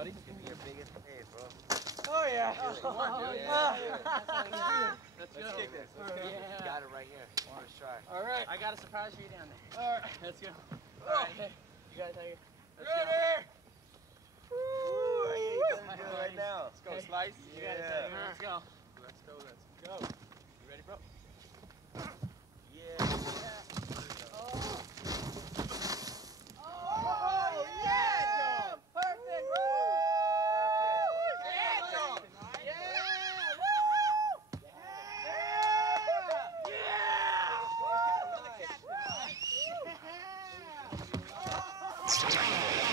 buddy. Give me your biggest day, bro. Oh, yeah. Let's kick this. Let's kick this. You got it right here. First try. All right. I got a surprise for you down there. All right. Let's go. All right. Hey, you guys out here. Let's Ready? Woo! You gonna do it right now. Let's go, Slice. You guys out here. Let's go. Let's go. Let's go. You ready, bro? Yeah. Oh, yeah, John. Perfect. Woo! Yeah, John. Yeah. Woo! Yeah. Yeah.